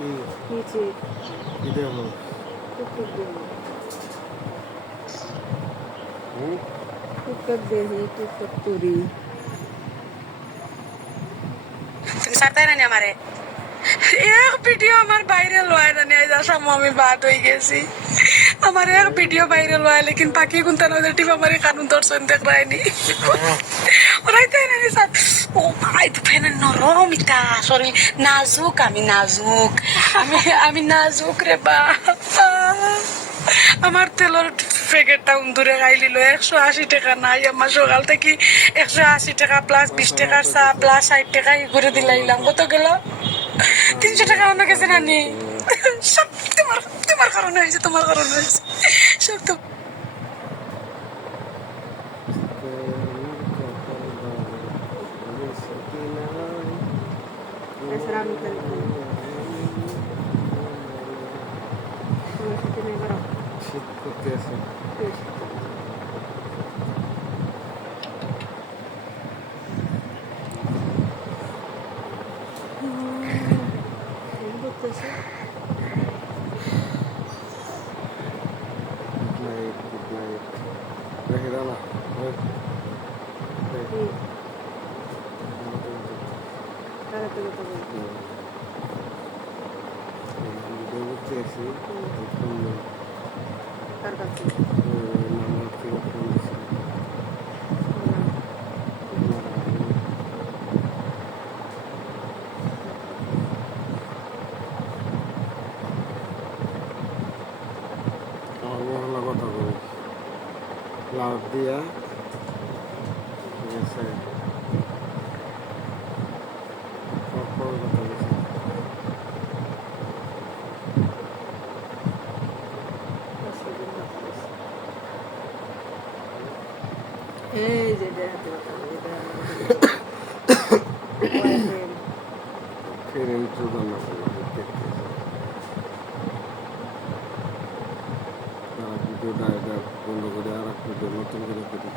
নিচে কি দেখো টুকটুক দেহে টুকটুক দেহে টুকটুক করি তুমি সারতাই না আমারে এক ভিডিও আমার ভাইরাল হয় না নিয়ে যার সামনে আমি বাদ হয়ে গেছি আমার এক ভিডিও ভাইরাল হয় লেকিন বাকি কোনটা নজর টিপ আমার কানুন দর্শন দেখ রায়নি ওরাই তাই না ও ভাই তো ফেন নরম ইটা শরীর নাজুক আমি নাজুক আমি নাজুক রে বা আমার তেলের প্যাকেটটা দূরে খাইলিল 180 টাকা নাই আমার সকাল থেকে 180 টাকা প্লাস 20 টাকার চা প্লাস 60 টাকা ঘুরে দিলাইলাম কত গেল 300 টাকা অন্য গেছে নানি সব তোমার কারণে হয়েছে তোমার কারণে হয়েছে সব তো এছাড়া আমি খালি তোমার সাথে নেই বাড়াও শীত করতে আছে করতেছে গুড নাইট রেখে দাও না তাড়াতাড়ি কথা বলতে ভিডিও করতে আসি ফোন নেই কার কাছে নাম্বার থেকে ফোন দিচ্ছি আমার মহল্লা কথা বলি লাভ দিয়া ঠিক আছে কথা বলছি এই যে দেখাতে কথা বলি ফের ইন্ট্রোডান আছে দেখতে তারা ভিডিওটা এটা বন্ধ করে আর একটা নতুন করে করি